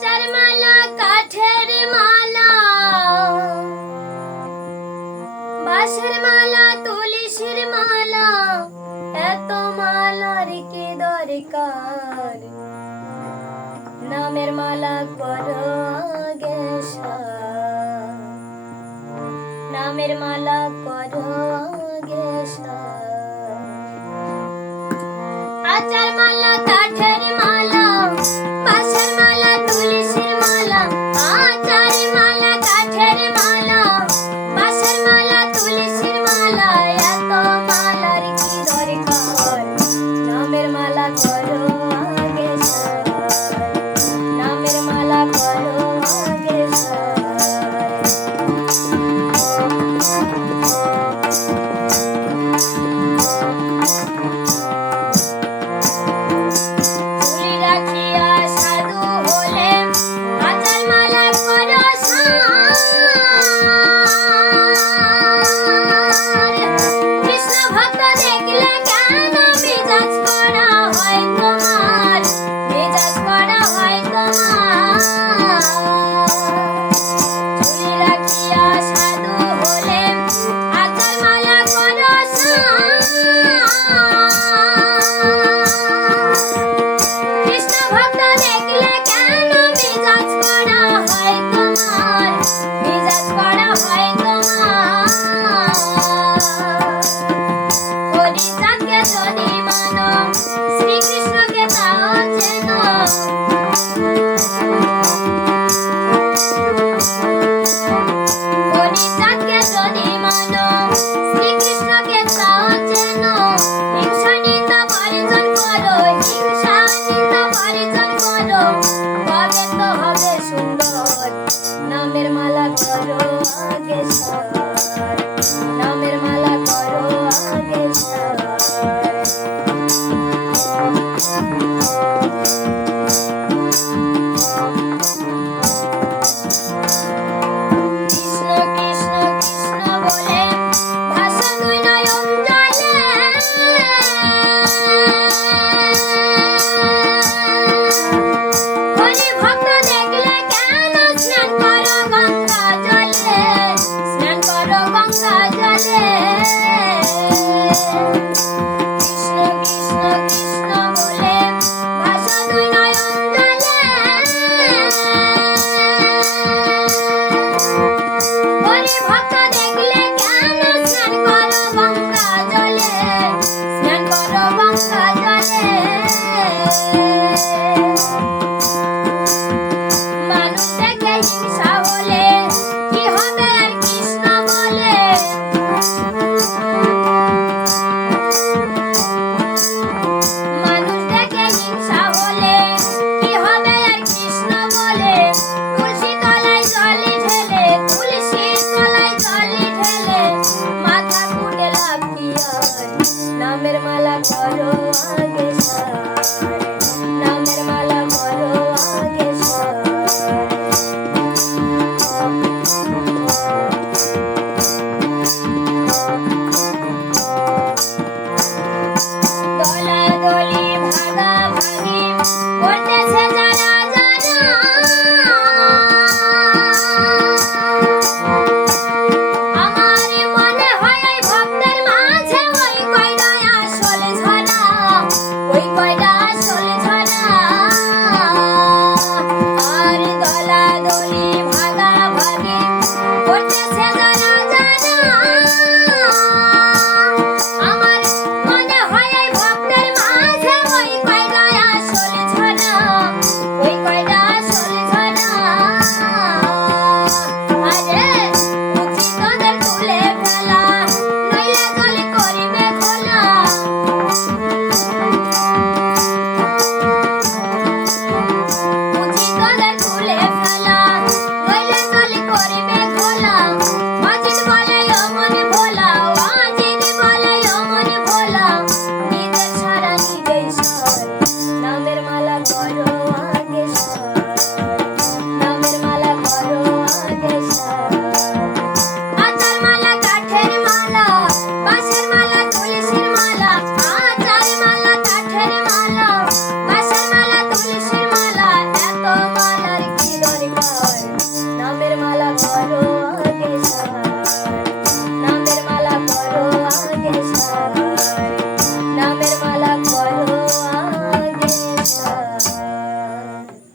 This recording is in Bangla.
কাঁচার মালা, কাঠের মালা। বাঁশের মালা মালা, এত মালার কি দরকার? নামের মালা করো নামের মালা করো আচার মালা, কাঠের কৃষ্ণ কৃষ্ণ। again.